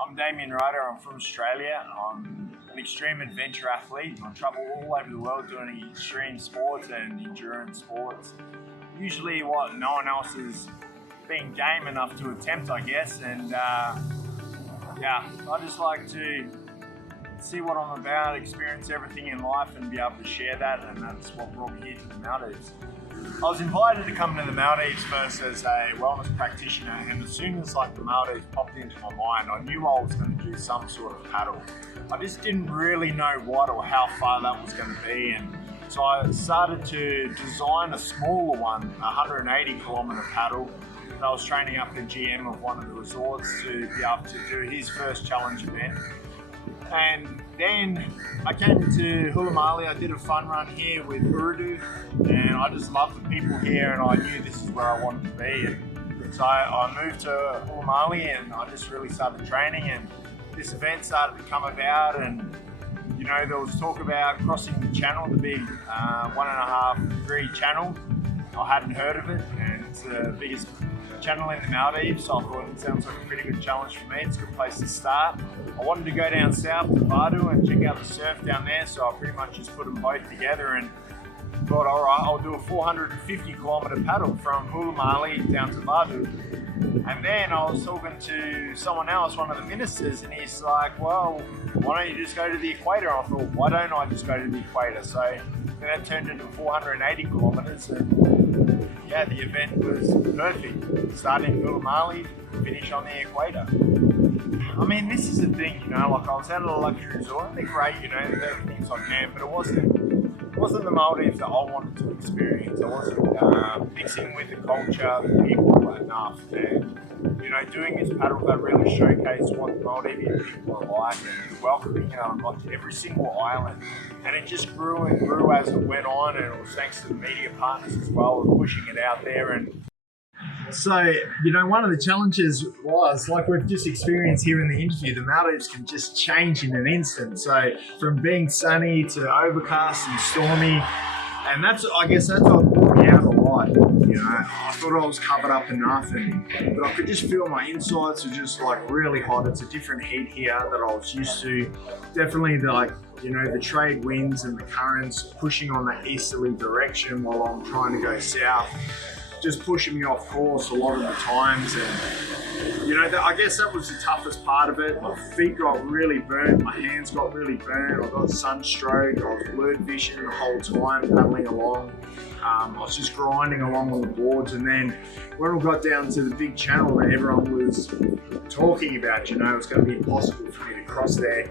I'm Damien Rider. I'm from Australia. I'm an extreme adventure athlete. I travel all over the world doing extreme sports and endurance sports. Usually what no one else has been game enough to attempt, I guess. And yeah, I just like to see what I'm about, experience everything in life and be able to share that, and that's what brought me here to the Maldives. I was invited to come to the Maldives first as a wellness practitioner, and as soon as the Maldives popped into my mind, I knew I was going to do some sort of paddle. I just didn't really know what or how far that was going to be, and so I started to design a smaller one, a 180 kilometre paddle. I was training up the GM of one of the resorts to be able to do his first challenge event. And then I came to Ooredoo. I did a fun run here with Ooredoo, and I just loved the people here, and I knew this is where I wanted to be. And so I moved to Ooredoo, and I just really started training, and this event started to come about. And you know, there was talk about crossing the channel, the big 1.5 degree channel. I hadn't heard of it, and it's the biggest channel in the Maldives, so I thought it sounds like a pretty good challenge for me. It's a good place to start. I wanted to go down south to Ooredoo and check out the surf down there, so I pretty much just put them both together and thought, all right, I'll do a 450 kilometre paddle from Ooredoo down to Ooredoo. And then I was talking to someone else, one of the ministers, and he's like, well, why don't you just go to the equator? And I thought, why don't I just go to the equator? So then it turned into 480 kilometres, and yeah, the event was perfect. Starting in Ooredoo, finish on the equator. I mean, this is the thing, you know, I was out at a luxury resort, and they're great, you know, everything's on camp, but it wasn't the Maldives that I wanted to experience. I wasn't mixing with the culture, the people enough, and you know, doing this paddle that really showcased what the Maldivian people are like and welcoming. You know, I got to every single island, and it just grew and grew as it went on, and it was thanks to the media partners as well, pushing it out there. And so, you know, one of the challenges was, like we've just experienced here in the interview, the Maldives can just change in an instant. So from being sunny to overcast and stormy, and I guess that's what brought me out a lot. You know, I thought I was covered up enough, but I could just feel my insides were just really hot. It's a different heat here that I was used to. Definitely the trade winds and the currents pushing on that easterly direction while I'm trying to go south, just pushing me off course a lot of the times. And you know, I guess that was the toughest part of it. My feet got really burnt, my hands got really burnt, I got sunstroke, I was blurred vision the whole time paddling along. I was just grinding along on the boards, and then when we got down to the big channel that everyone was talking about, you know, it was going to be impossible for me to cross there.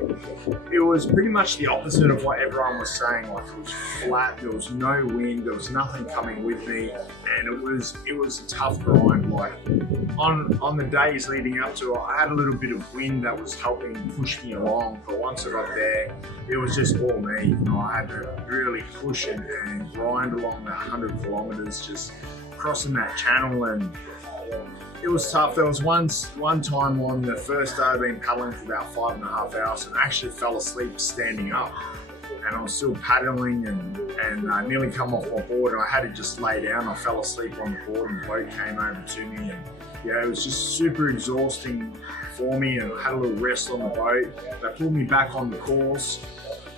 It was pretty much the opposite of what everyone was saying. It was flat, there was no wind, there was nothing coming with me, and it was a tough grind. On the days leading up to it, I had a little bit of wind that was helping push me along, but once I got there, it was just all me. You know, I had to really push and grind along that 100 kilometers, just crossing that channel, and it was tough. There was one time on the first day I'd been paddling for about 5.5 hours, and I actually fell asleep standing up, and I was still paddling and nearly come off my board, and I had to just lay down. I fell asleep on the board, and the boat came over to me, and yeah, it was just super exhausting for me, and I had a little rest on the boat. They pulled me back on the course,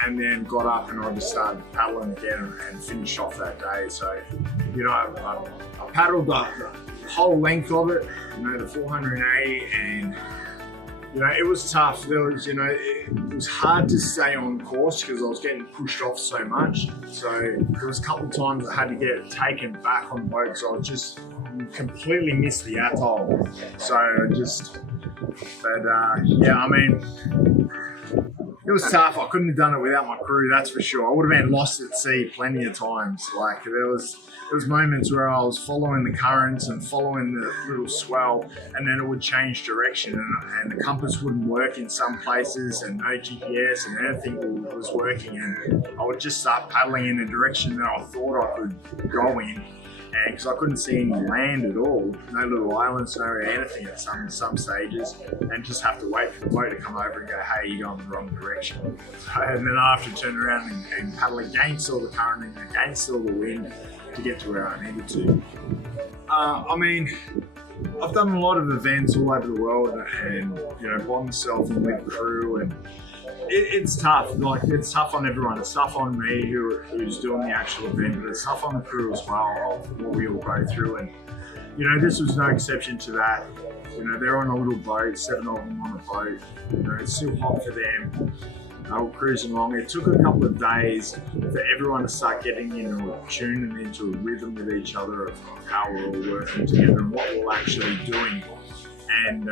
and then got up and I just started paddling again and finished off that day. So, you know, I paddled the whole length of it, you know, the 480, and you know, it was tough. There was, you know, it was hard to stay on course because I was getting pushed off so much. So there was a couple of times I had to get taken back on the boat because I was just completely missed the atoll. So yeah, I mean, it was tough. I couldn't have done it without my crew, that's for sure. I would have been lost at sea plenty of times. There was moments where I was following the currents and following the little swell, and then it would change direction, and the compass wouldn't work in some places, and no GPS and anything was working, and I would just start paddling in the direction that I thought I could go in. And because I couldn't see any land at all, no little islands, no anything at some stages, and just have to wait for the boat to come over and go, hey, you're going the wrong direction. And then I have to turn around and paddle against all the current and against all the wind to get to where I needed to. I mean, I've done a lot of events all over the world, and by myself and with crew, and it's tough. Like, it's tough on everyone. It's tough on me who's doing the actual event, but it's tough on the crew as well of what we all go through. And this was no exception to that. They're on a little boat, 7 of them on a boat. It's still hot for them. They were cruising along. It took a couple of days for everyone to start getting into a tune and into a rhythm with each other of how we're all working together and what we're actually doing. And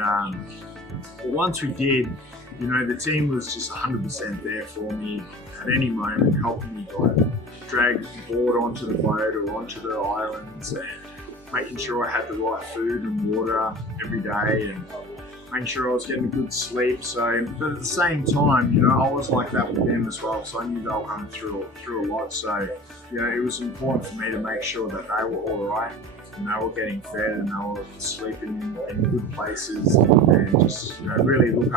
once we did, the team was just 100% there for me at any moment, helping me drag the board onto the boat or onto the islands, and making sure I had the right food and water every day, and making sure I was getting good sleep. So, but at the same time, I was like that with them as well, because I knew they were going through a lot. So, it was important for me to make sure that they were all right, and they were getting fed, and they were sleeping in good places, and just really looking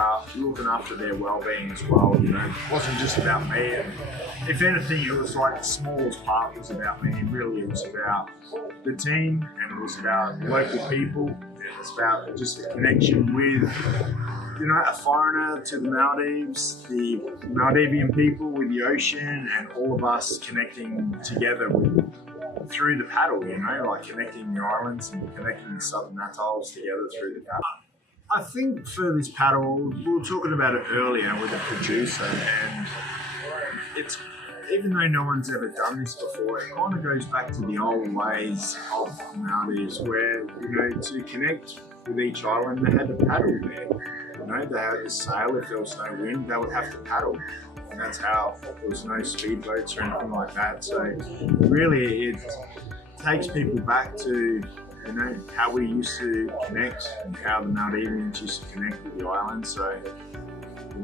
after their well-being as well. It wasn't just about me. And if anything, it was like the smallest part was about me. Really, it was about the team, and it was about local people. It was about just the connection with, a foreigner to the Maldives, the Maldivian people with the ocean, and all of us connecting together through the paddle, like connecting the islands and connecting the southern atolls together through the paddle. I think for this paddle, we were talking about it earlier with the producer, and it's, even though no one's ever done this before, it kind of goes back to the old ways of the Maldives, where, to connect with each island, they had to paddle there. They had to sail. If there was no wind, they would have to paddle. And that's how. There was no speedboats or anything like that. So really, it takes people back to, how we used to connect and how the Maldivians used to connect with the island. So,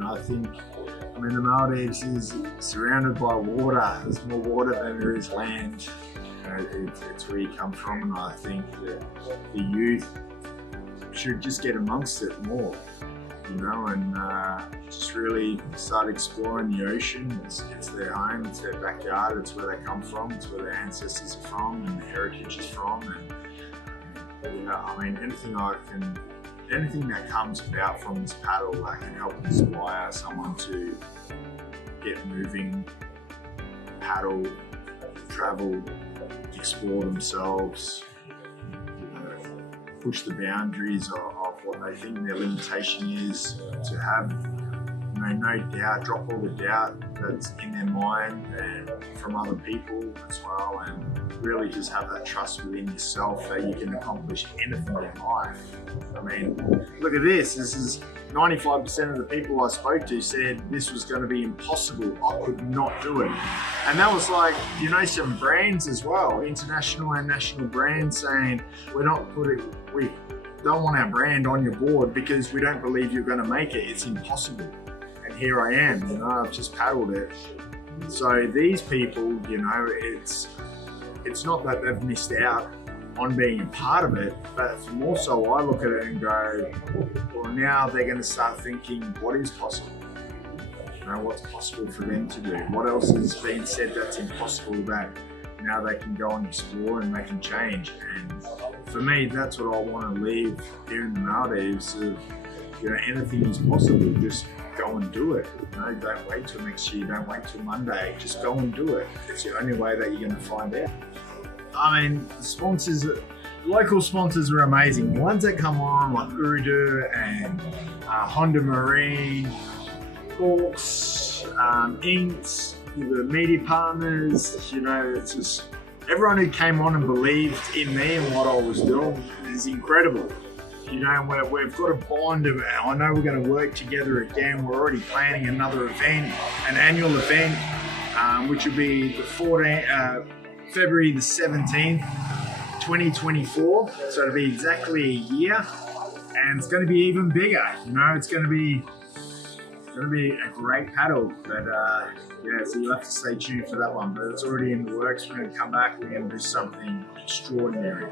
I think, the Maldives is surrounded by water. There's more water than there is land. It's where you come from, and I think that the youth should just get amongst it more, and just really start exploring the ocean. It's their home, it's their backyard, it's where they come from, it's where their ancestors are from, and their heritage is from. And anything that comes about from this paddle that can help inspire someone to get moving, paddle, travel, explore themselves, push the boundaries of what they think their limitation is, to have no doubt, drop all the doubt that's in their mind and from other people as well, and really just have that trust within yourself that you can accomplish anything in life. Look at this. This is 95% of the people I spoke to said this was going to be impossible. I could not do it. And that was like, some brands as well, international and national brands, saying we don't want our brand on your board because we don't believe you're going to make it. It's impossible. And here I am, I've just paddled it. So these people, it's not that they've missed out on being a part of it, but more so I look at it and go, well, now they're going to start thinking, what is possible? What's possible for them to do? What else has been said that's impossible that now they can go and explore and they can change? And for me, that's what I want to leave here in the Maldives. Anything is possible. Just go and do it. Don't wait till next year. Don't wait till Monday. Just go and do it. It's the only way that you're going to find out. Local sponsors are amazing. The ones that come on, like Ooredoo and Honda Marine, Hawks, Inks, the media partners. It's just everyone who came on and believed in me and what I was doing is incredible. We've got a bond of, I know we're going to work together again. We're already planning another event, an annual event, which will be the February the 17th, 2024. So it'll be exactly a year, and it's going to be even bigger. It's going to be a great paddle. But so you'll have to stay tuned for that one. But it's already in the works. We're going to come back. We're going to do something extraordinary.